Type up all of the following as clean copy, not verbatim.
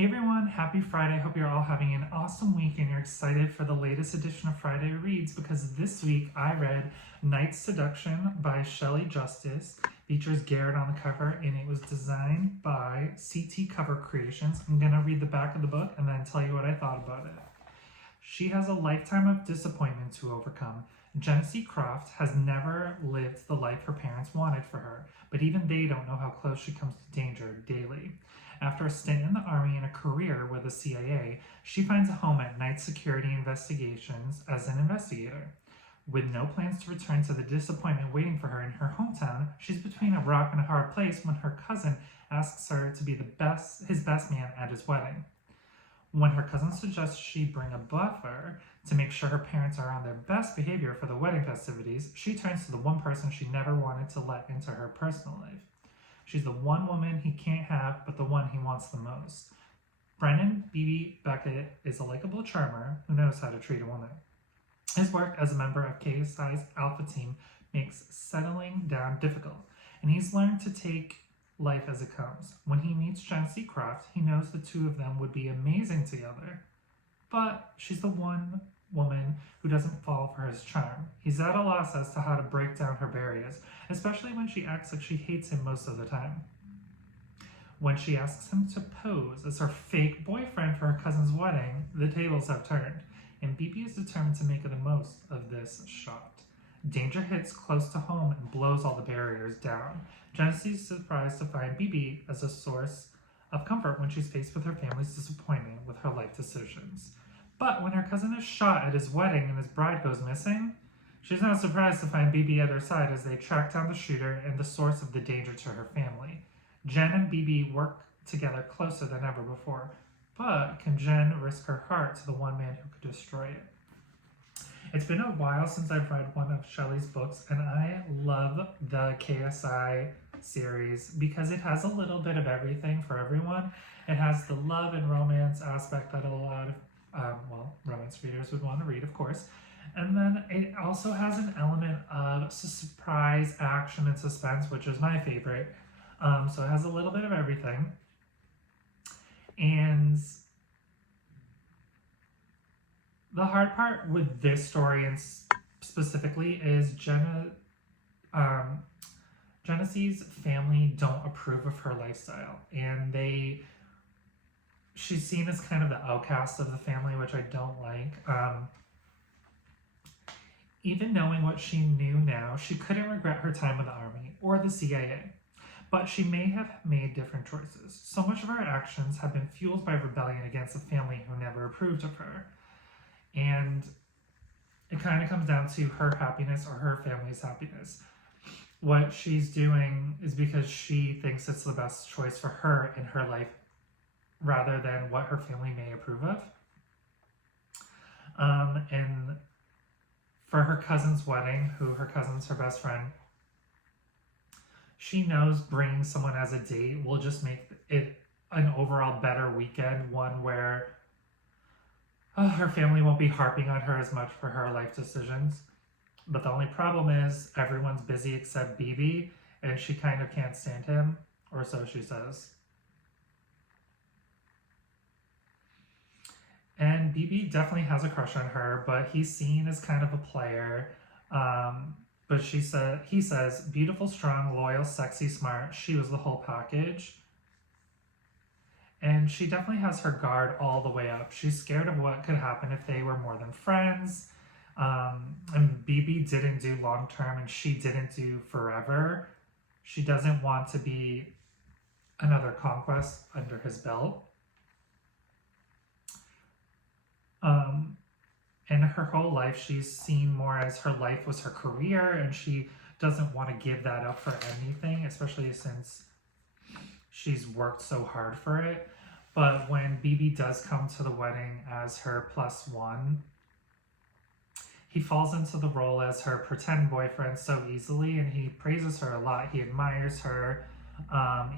Hey everyone, happy Friday. Hope you're all having an awesome week and you're excited for the latest edition of Friday Reads because this week I read Seduction by Shelley Justice. Features Garrett on the cover and it was designed by CT Cover Creations. I'm going to read the back of the book and then tell you what I thought about it. She has a lifetime of disappointment to overcome. Gennessey Croft has never lived the life her parents wanted for her, but even they don't know how close she comes to danger daily. After a stint in the Army and a career with the CIA, she finds a home at Night Security Investigations as an investigator. With no plans to return to the disappointment waiting for her in her hometown, she's between a rock and a hard place when her cousin asks her to be his best man at his wedding. When her cousin suggests she bring a buffer to make sure her parents are on their best behavior for the wedding festivities, she turns to the one person she never wanted to let into her personal life. She's the one woman he can't have, but the one he wants the most. Brennan B.B. Beckett is a likable charmer who knows how to treat a woman. His work as a member of KSI's Alpha team makes settling down difficult, and he's learned to take life as it comes. When he meets Gennessey Croft, he knows the two of them would be amazing together, but she's the one woman who doesn't fall for his charm. He's at a loss as to how to break down her barriers, especially when she acts like she hates him most of the time. When she asks him to pose as her fake boyfriend for her cousin's wedding, the tables have turned, and BB is determined to make the most of this shot. Danger hits close to home and blows all the barriers down. Gennessey's surprised to find BB as a source of comfort when she's faced with her family's disappointment with her life decisions. But when her cousin is shot at his wedding and his bride goes missing, she's not surprised to find BB at her side as they track down the shooter and the source of the danger to her family. Jen and BB work together closer than ever before, but can Jen risk her heart to the one man who could destroy it? It's been a while since I've read one of Shelley's books, and I love the KSI series because it has a little bit of everything for everyone. It has the love and romance aspect that a lot of romance readers would want to read, of course. And then it also has an element of surprise, action, and suspense, which is my favorite. So it has a little bit of everything. And the hard part with this story and specifically is Gennessey's family don't approve of her lifestyle, and she's seen as kind of the outcast of the family, which I don't like. Even knowing what she knew now, she couldn't regret her time in the Army or the CIA, but she may have made different choices. So much of her actions have been fueled by rebellion against a family who never approved of her. And it kind of comes down to her happiness or her family's happiness. What she's doing is because she thinks it's the best choice for her in her life rather than what her family may approve of. And for her cousin's wedding, her cousin's her best friend, she knows bringing someone as a date will just make it an overall better weekend, one where her family won't be harping on her as much for her life decisions. But the only problem is everyone's busy except BB, and she kind of can't stand him, or so she says. And BB definitely has a crush on her, but he's seen as kind of a player. But he says, beautiful, strong, loyal, sexy, smart. She was the whole package. And she definitely has her guard all the way up. She's scared of what could happen if they were more than friends. And BB didn't do long term, and she didn't do forever. She doesn't want to be another conquest under his belt. And her whole life, she's seen more as her life was her career, and she doesn't want to give that up for anything, especially since she's worked so hard for it. But when BB does come to the wedding as her +1, he falls into the role as her pretend boyfriend so easily, and he praises her a lot. He admires her.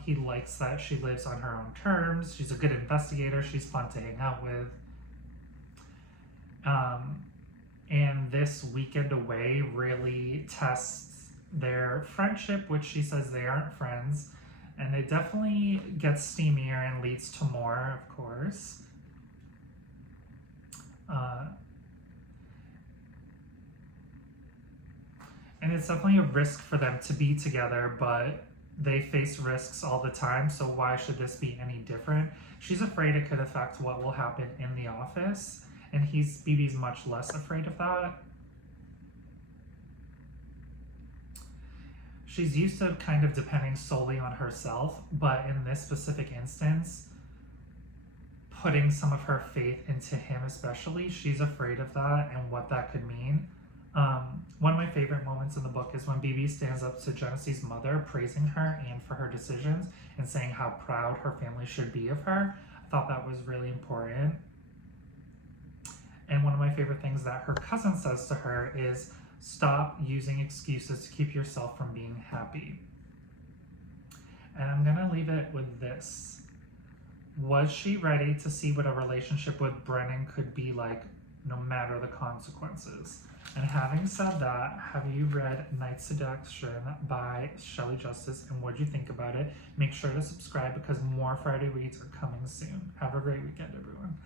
He likes that she lives on her own terms. She's a good investigator. She's fun to hang out with. And this weekend away really tests their friendship, which she says they aren't friends. And it definitely gets steamier and leads to more, of course. And it's definitely a risk for them to be together, but they face risks all the time, so why should this be any different? She's afraid it could affect what will happen in the office, and BB's much less afraid of that. She's used to kind of depending solely on herself, but in this specific instance, putting some of her faith into him especially, she's afraid of that and what that could mean. One of my favorite moments in the book is when BB stands up to Gennessey's mother, praising her and for her decisions and saying how proud her family should be of her. I thought that was really important. And one of my favorite things that her cousin says to her is, stop using excuses to keep yourself from being happy. And I'm gonna leave it with this. Was she ready to see what a relationship with Brennan could be like, no matter the consequences? And having said that, have you read Night Seduction by Shelley Justice, and what do you think about it? Make sure to subscribe because more Friday reads are coming soon. Have a great weekend, everyone.